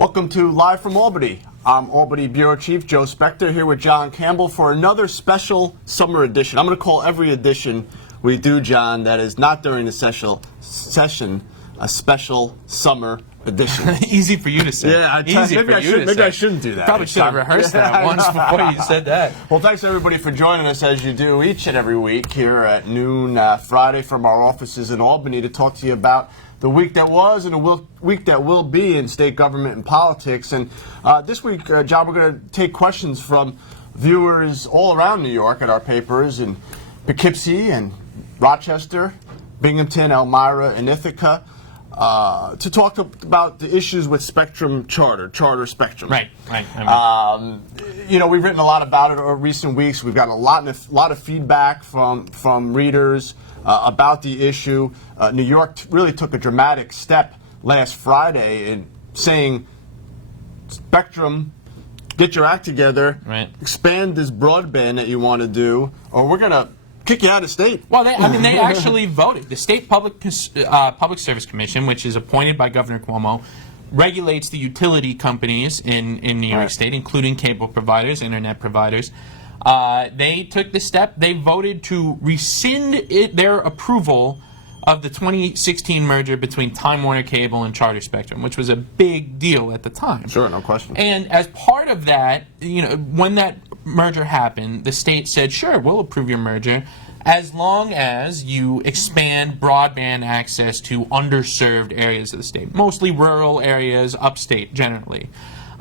Welcome to Live from Albany. I'm Albany Bureau Chief Joe Spector here with John Campbell for another special summer edition. I'm going to call every edition we do, John, that is not during the session a special summer edition. Easy for you to say. Yeah, maybe I shouldn't do that. Probably should have rehearsed that once before you said that. Well, thanks everybody for joining us as you do each and every week here at noon Friday from our offices in Albany to talk to you about the week that was and the week that will be in state government and politics. And this week, John, we're going to take questions from viewers all around New York at our papers in Poughkeepsie and Rochester, Binghamton, Elmira, and Ithaca. To talk about the issues with Spectrum Charter Spectrum. Right. We've written a lot about it over recent weeks. We've got a lot of feedback from readers about the issue. New York really took a dramatic step last Friday in saying, Spectrum, get your act together, right. Expand this broadband that you want to do, or we're going to kick you out of state. Well, they actually voted. The State Public Service Commission, which is appointed by Governor Cuomo, regulates the utility companies in New York State, including cable providers, internet providers. They took the step. They voted to rescind their approval of the 2016 merger between Time Warner Cable and Charter Spectrum, which was a big deal at the time. Sure, no question. And as part of that, when that merger happened, the state said, sure, we'll approve your merger as long as you expand broadband access to underserved areas of the state, mostly rural areas, upstate generally.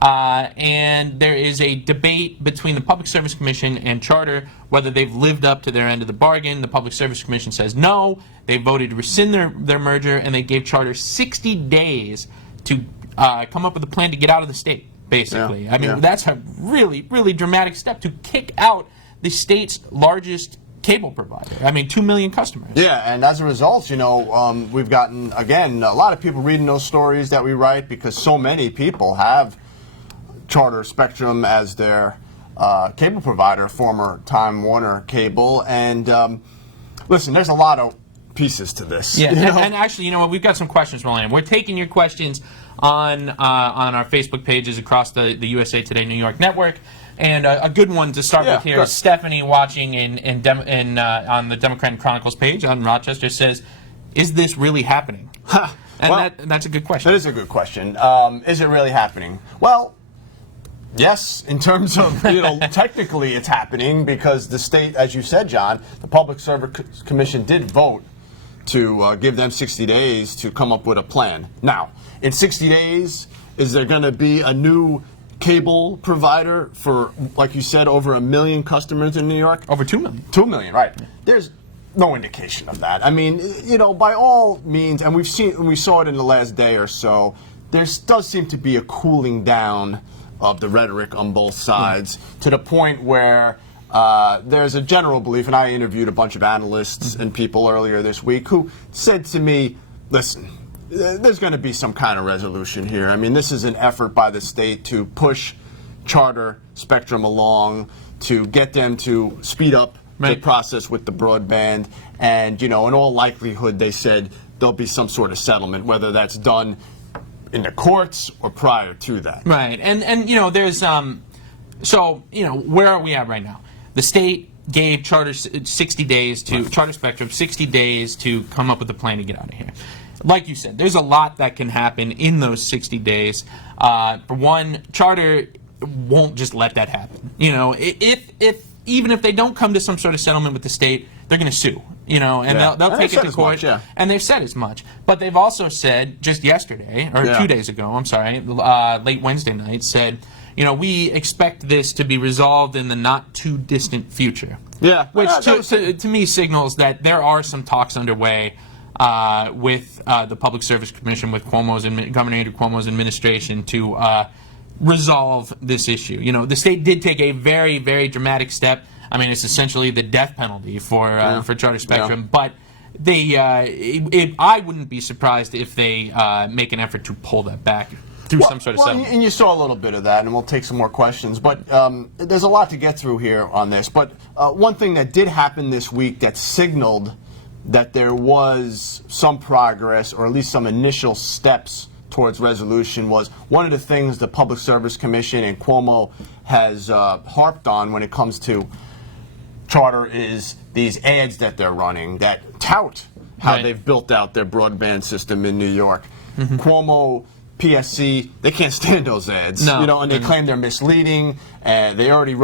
And there is a debate between the Public Service Commission and Charter whether they've lived up to their end of the bargain. The Public Service Commission says no. They voted to rescind their merger, and they gave Charter 60 days to come up with a plan to get out of the state, basically. Yeah. That's a really, really dramatic step to kick out the state's largest cable provider. 2 million customers. Yeah, and as a result, we've gotten, again, a lot of people reading those stories that we write because so many people have Charter Spectrum as their cable provider, former Time Warner Cable. And listen, there's a lot of pieces to this. Yeah, and actually, we've got some questions rolling in. We're taking your questions on our Facebook pages across the USA Today New York network. And a good one to start with here is Stephanie watching on the Democratic Chronicles page on Rochester says, is this really happening? And that's a good question. That is a good question. Is it really happening? Well, yes, in terms of, technically it's happening because the state, as you said, John, the Public Service Commission did vote to give them 60 days to come up with a plan. Now, in 60 days, is there going to be a new cable provider for, like you said, over 1 million customers in New York? Over 2 million. 2 million, right. There's no indication of that. By all means, and we saw it in the last day or so, there does seem to be a cooling down of the rhetoric on both sides to the point where there's a general belief, and I interviewed a bunch of analysts and people earlier this week who said to me, listen, there's going to be some kind of resolution here. This is an effort by the state to push Charter Spectrum along, to get them to speed up the process with the broadband. And, in all likelihood, they said there'll be some sort of settlement, whether that's done in the courts or prior to that. Right. And there's, where are we at right now? The state gave Charter 60 days to, Charter Spectrum 60 days to come up with a plan to get out of here. Like you said, there's a lot that can happen in those 60 days. For one, Charter won't just let that happen. Even if they don't come to some sort of settlement with the state, they're going to sue. They'll take it to court. And they've said as much. But they've also said just yesterday, or 2 days ago, late Wednesday night, said, we expect this to be resolved in the not too distant future. Yeah. Which to me signals that there are some talks underway with the Public Service Commission, with Governor Andrew Cuomo's administration to resolve this issue. The state did take a very, very dramatic step. It's essentially the death penalty for Charter Spectrum, but I wouldn't be surprised if they make an effort to pull that back through some sort of settlement. And you saw a little bit of that, and we'll take some more questions. But there's a lot to get through here on this. But one thing that did happen this week that signaled that there was some progress, or at least some initial steps towards resolution was one of the things the Public Service Commission and Cuomo has harped on when it comes to charter is these ads that they're running that tout how they've built out their broadband system in New York. Cuomo, PSC, they can't stand those ads, and they claim they're misleading. They already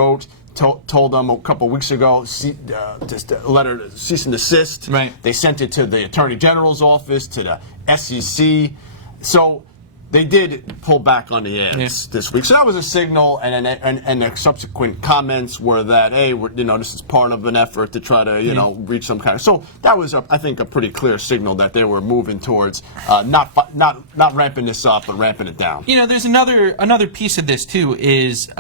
told them a couple of weeks ago, just a letter to cease and desist. They sent it to the Attorney General's office, to the SEC. So they did pull back on the ads this week. So that was a signal, and the subsequent comments were that, hey, this is part of an effort to try to, reach some kind of. So that was, I think, a pretty clear signal that they were moving towards not ramping this up, but ramping it down. There's another piece of this too is.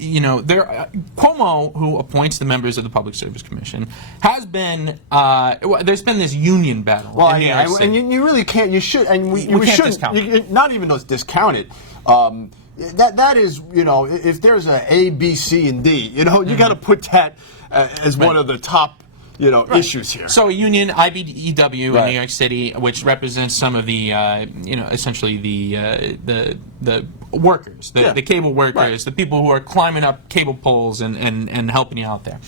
Cuomo, who appoints the members of the Public Service Commission, has been. There's been this union battle. Well, and you really can't. You should, and we can't shouldn't. discount it. Not even discount it. That is, if there's A, B, C, and D, you got to put that as one of the top. Issues here. So a union, IBEW in New York City, which represents some of the, essentially the workers, the cable workers, the people who are climbing up cable poles and helping you out there.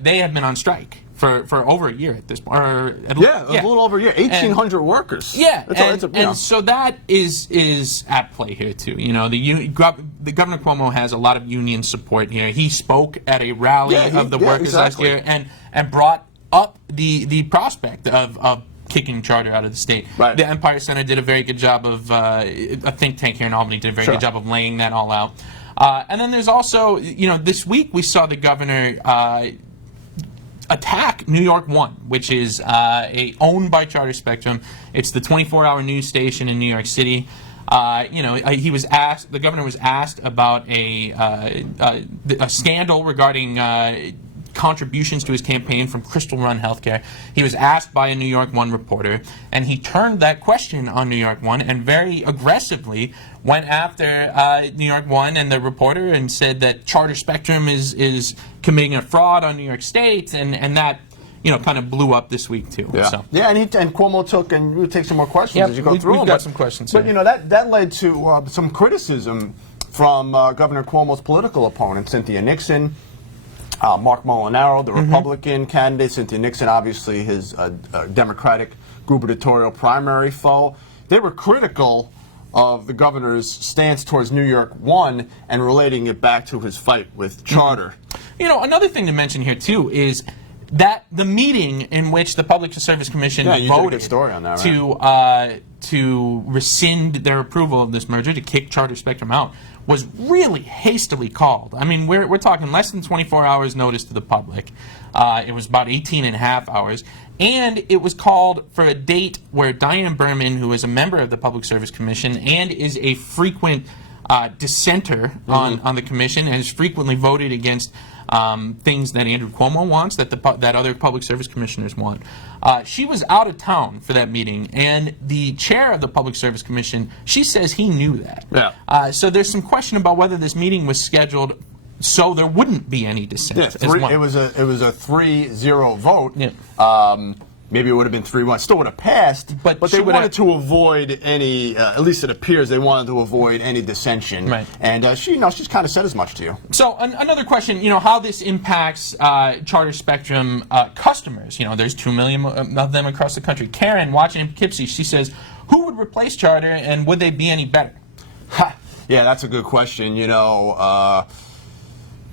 They have been on strike for over a year at this point. A little over a year. 1,800 workers. Yeah, and so that is at play here too. The Governor Cuomo has a lot of union support here. He spoke at a rally of the workers last year and brought up the prospect of kicking charter out of the state. The Empire Center did a very good job of a think tank here in Albany did a very good job of laying that all out. And then there's also this week we saw the governor. Attack New York One, which is owned by Charter Spectrum. It's the 24-hour news station in New York City. He was asked. The governor was asked about a scandal regarding contributions to his campaign from Crystal Run Healthcare. He was asked by a New York One reporter, and he turned that question on New York One and very aggressively went after New York One and the reporter and said that Charter Spectrum is committing a fraud on New York State, and that kind of blew up this week too. Yeah, so. and Cuomo took, and we'll take some more questions as you go through them. We've got some questions. But that led to some criticism from Governor Cuomo's political opponent, Cynthia Nixon. Mark Molinaro, the Republican candidate, Cynthia Nixon, obviously his Democratic gubernatorial primary foe. They were critical of the governor's stance towards New York One and relating it back to his fight with charter. Another thing to mention here too is that the meeting in which the Public Service Commission voted story on that, to rescind their approval of this merger, to kick Charter Spectrum out, was really hastily called. I mean, we're talking less than 24 hours notice to the public. It was about 18 and a half hours. And it was called for a date where Diane Berman, who is a member of the Public Service Commission and is a frequent dissenter on the commission and has frequently voted against things that Andrew Cuomo wants, that other public service commissioners want. She was out of town for that meeting, and the chair of the Public Service Commission, she says he knew that. Yeah. So there's some question about whether this meeting was scheduled so there wouldn't be any dissent. It was a 3-0 vote. Yeah. Maybe it would have been 3-1. Still would have passed, but they wanted to avoid any. At least it appears they wanted to avoid any dissension. Right. And she's kind of said as much to you. So another question, how this impacts Charter Spectrum customers. There's 2 million of them across the country. Karen, watching in Poughkeepsie, she says, "Who would replace Charter, and would they be any better?" Yeah, that's a good question.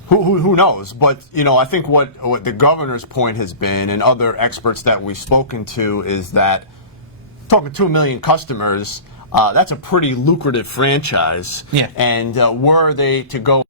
Who knows? But, I think what the governor's point has been, and other experts that we've spoken to, is that talking 2 million customers, that's a pretty lucrative franchise. Yeah. And were they to go,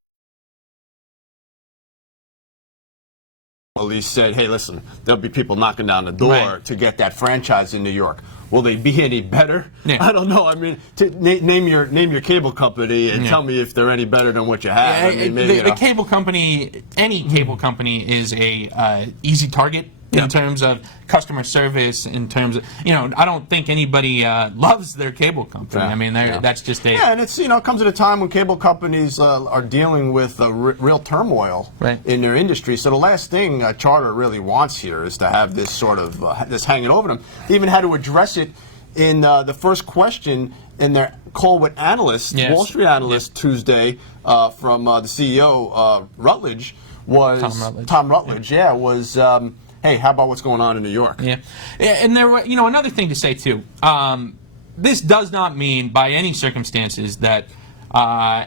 at least said, hey, listen, there'll be people knocking down the door to get that franchise in New York. Will they be any better? Yeah. I don't know. I mean, name your cable company and tell me if they're any better than what you have. Yeah, the cable company, any cable company, is a easy target in terms of customer service. In terms of I don't think anybody loves their cable company. I mean, that's just and it's it comes at a time when cable companies are dealing with real turmoil in their industry. So the last thing Charter really wants here is to have this sort of this hanging over them. They even had to address it in the first question in their call with analysts, Yes. Wall Street analysts Tuesday from the CEO Rutledge was Tom Rutledge. was hey, how about what's going on in New York? Yeah, and there were, another thing to say too. This does not mean by any circumstances that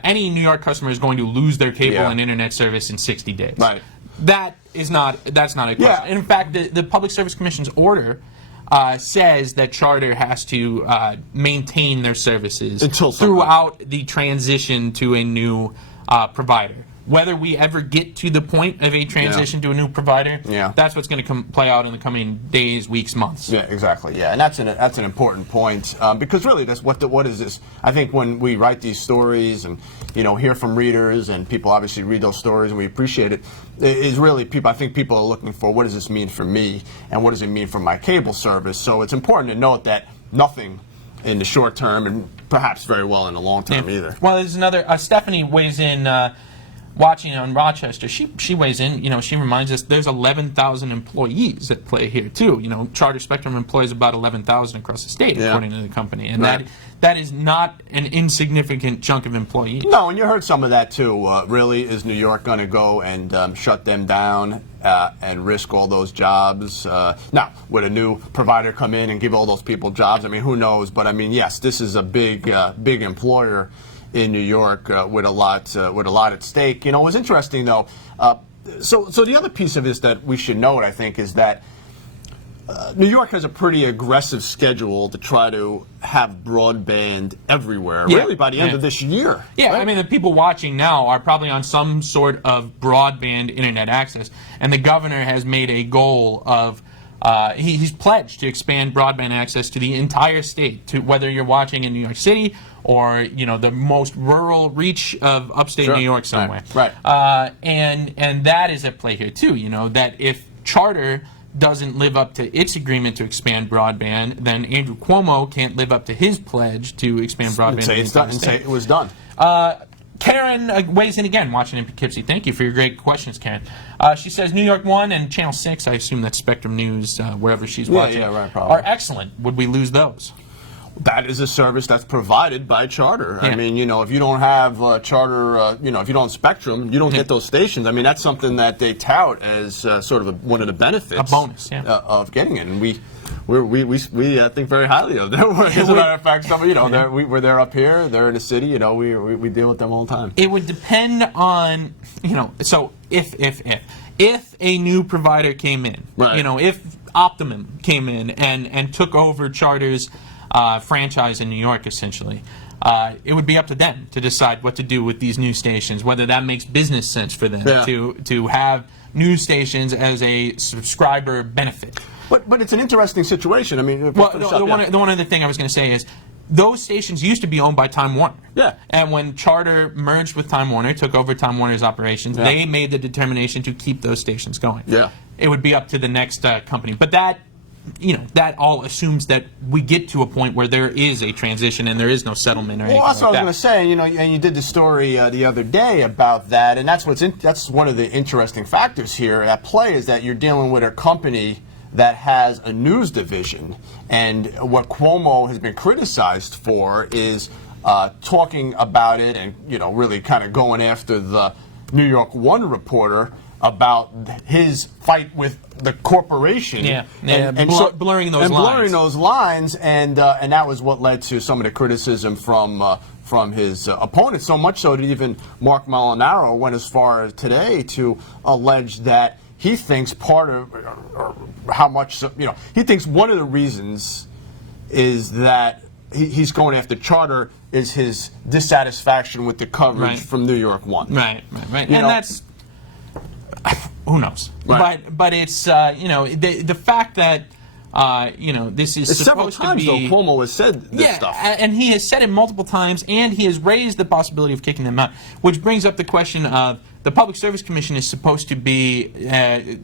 any New York customer is going to lose their cable and internet service in 60 days. Right. That's not a question. Yeah. In fact, the Public Service Commission's order says that Charter has to maintain their services throughout the transition to a new provider. Whether we ever get to the point of a transition to a new provider, that's what's going to play out in the coming days, weeks, months. Yeah, exactly. Yeah, and that's an important point because really, that's what is this? I think when we write these stories and hear from readers and people obviously read those stories and we appreciate it, is really people. I think people are looking for what does this mean for me and what does it mean for my cable service. So it's important to note that nothing in the short term and perhaps very well in the long term either. Well, there's another. Stephanie weighs in. Watching on Rochester, she weighs in. She reminds us there's 11,000 employees at play here too. Charter Spectrum employs about 11,000 across the state, according to the company, and that is not an insignificant chunk of employees. No, and you heard some of that too. Really, is New York going to go and shut them down and risk all those jobs? Now, would a new provider come in and give all those people jobs? I mean, who knows? But I mean, yes, this is a big employer in New York with a lot at stake. It was interesting though. So the other piece of this that we should note, I think, is that New York has a pretty aggressive schedule to try to have broadband everywhere, really by the end of this year. Yeah, right? I mean, the people watching now are probably on some sort of broadband internet access, and the governor has made a goal of he's pledged to expand broadband access to the entire state, to whether you're watching in New York City or the most rural reach of upstate New York somewhere. Right. And that is at play here too. That if Charter doesn't live up to its agreement to expand broadband, then Andrew Cuomo can't live up to his pledge to expand broadband. And say it's done. And say it was done. Karen weighs in again, watching in Poughkeepsie. Thank you for your great questions, Karen. She says New York 1 and Channel 6, I assume that's Spectrum News, wherever she's watching, are excellent. Would we lose those? That is a service that's provided by Charter. I mean, if you don't have Charter, if you don't have Spectrum, you don't get those stations. I mean, that's something that they tout as sort of one of the benefits, a bonus, of getting it. And we think very highly of them. As a matter of fact, we're there up here, they're in the city. We deal with them all the time. It would depend on so if a new provider came in, if Optimum came in and took over Charter's franchise in New York, essentially, it would be up to them to decide what to do with these new stations, whether that makes business sense for them to have news stations as a subscriber benefit. But it's an interesting situation. I mean, the one other thing I was going to say is those stations used to be owned by Time Warner. Yeah. And when Charter merged with Time Warner, took over Time Warner's operations, they made the determination to keep those stations going. Yeah. It would be up to the next company. But that all assumes that we get to a point where there is a transition and there is no settlement or anything that's like what I was going to say. And you did the story the other day about that, and that's that's one of the interesting factors here at play is that you're dealing with a company that has a news division, and what Cuomo has been criticized for is talking about it and really kind of going after the New York One reporter about his fight with the corporation, blurring those lines, and that was what led to some of the criticism from his opponents. So much so that even Mark Molinaro went as far as today to allege that he thinks part of he thinks one of the reasons is that he's going after Charter is his dissatisfaction with the coverage from New York One. Right. And that's. Who knows? Right. But it's the fact that this is several supposed times to be. Though Cuomo has said this stuff, and he has said it multiple times, and he has raised the possibility of kicking them out, which brings up the question of the Public Service Commission is supposed to be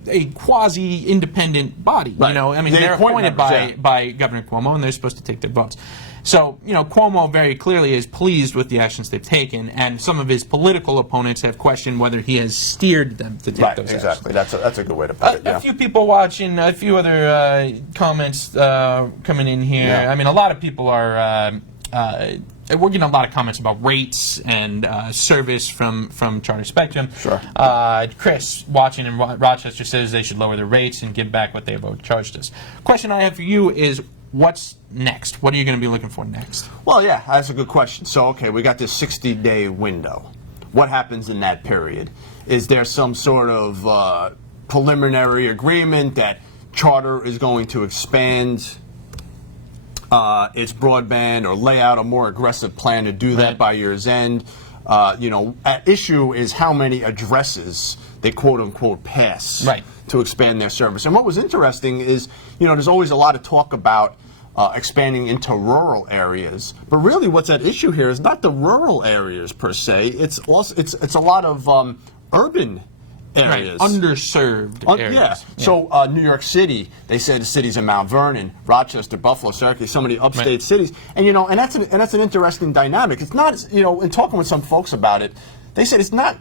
a quasi-independent body. Right. They're appointed by Governor Cuomo, and they're supposed to take their votes. So, Cuomo very clearly is pleased with the actions they've taken, and some of his political opponents have questioned whether he has steered them to take those exactly. actions. That's a good way to put it. Yeah. A few people watching, a few other comments coming in here. Yeah. I mean, a lot of people are... we're getting a lot of comments about rates and service from Charter Spectrum. Sure. Chris, watching in Rochester, says they should lower the rates and give back what they've charged us. Question I have for you is, what's next? What are you going to be looking for next? Well, yeah, that's a good question. So, okay, we got this 60-day window. What happens in that period? Is there some sort of preliminary agreement that Charter is going to expand its broadband or lay out a more aggressive plan to do that by year's end? At issue is how many addresses they quote-unquote pass to expand their service. And what was interesting is, there's always a lot of talk about expanding into rural areas, but really what's at issue here is not the rural areas per se. It's also it's a lot of urban areas. Underserved areas. Yeah. So New York City, they say the cities in Mount Vernon, Rochester, Buffalo, Syracuse, some of the upstate cities, and and that's an interesting dynamic. It's not, in talking with some folks about it, they said it's not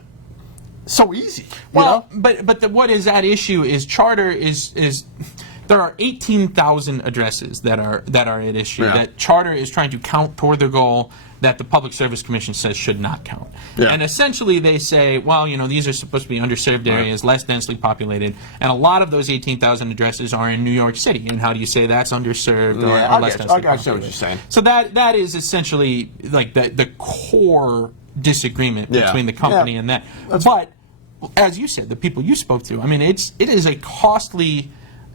so easy. Well, but what is at issue is Charter is there are 18,000 addresses that are at issue that Charter is trying to count toward the goal that the Public Service Commission says should not count. And essentially they say, well, these are supposed to be underserved areas, less densely populated, and a lot of those 18,000 addresses are in New York City. And how do you say that's underserved or less densely populated? I see what you're saying. So that is essentially like the core disagreement between the company and that. But as you said, the people you spoke to, I mean, it is a costly.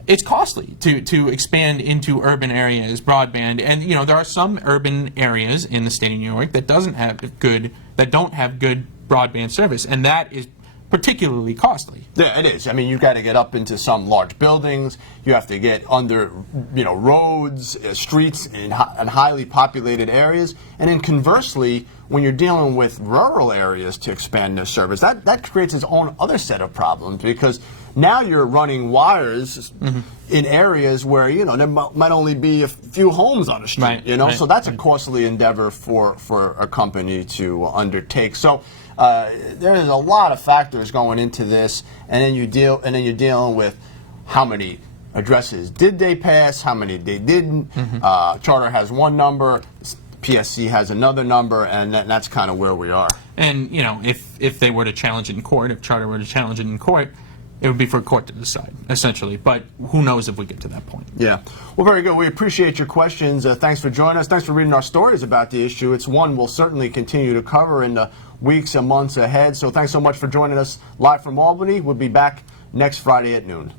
It's costly to expand into urban areas, broadband, and there are some urban areas in the state of New York that don't have good broadband service, and that is particularly costly. Yeah, it is. I mean, you've got to get up into some large buildings. You have to get under, roads, streets in highly populated areas, and then conversely, when you're dealing with rural areas to expand their service, that creates its own other set of problems because now you're running wires in areas where there might only be a few homes on the street. So that's a costly endeavor for a company to undertake. So there is a lot of factors going into this, and then you're dealing with how many addresses did they pass, how many they didn't. Charter has one number. PSC has another number, and that's kind of where we are. And if they were to challenge it in court, if Charter were to challenge it in court, it would be for a court to decide, essentially. But who knows if we get to that point. Yeah. Well, very good. We appreciate your questions. Thanks for joining us. Thanks for reading our stories about the issue. It's one we'll certainly continue to cover in the weeks and months ahead. So thanks so much for joining us live from Albany. We'll be back next Friday at noon.